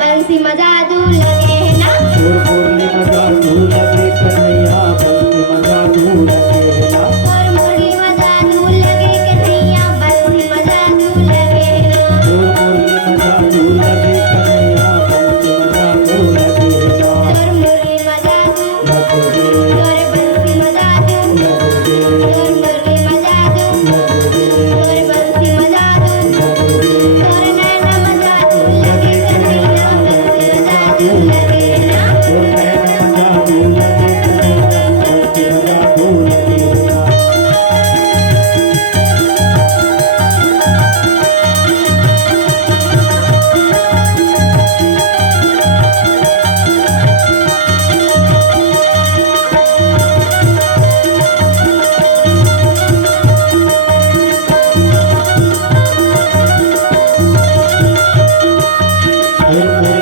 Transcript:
बंसी में जादू लगे ना। सुर मुरली में जादू लगे कन्हैया बंसी में जादू लगे ना। सुर मुरली में जादू लगे कन्हैया बंसी में जादू लगे ना। सुर मुरली में जादू लगे कन्हैया बंसी में जादू लगे ना। सुर मुरली में जादू लगे सुर बंसी में जादू लगे सुर मुरली में जादू सुर बंसी में जादू सुर नैना में जादू लगे कन्हैया बंसी में जादू लगे ना। सुर नैना में जादू लगे कन्हैया बंसी में जादू लगे ना। सुर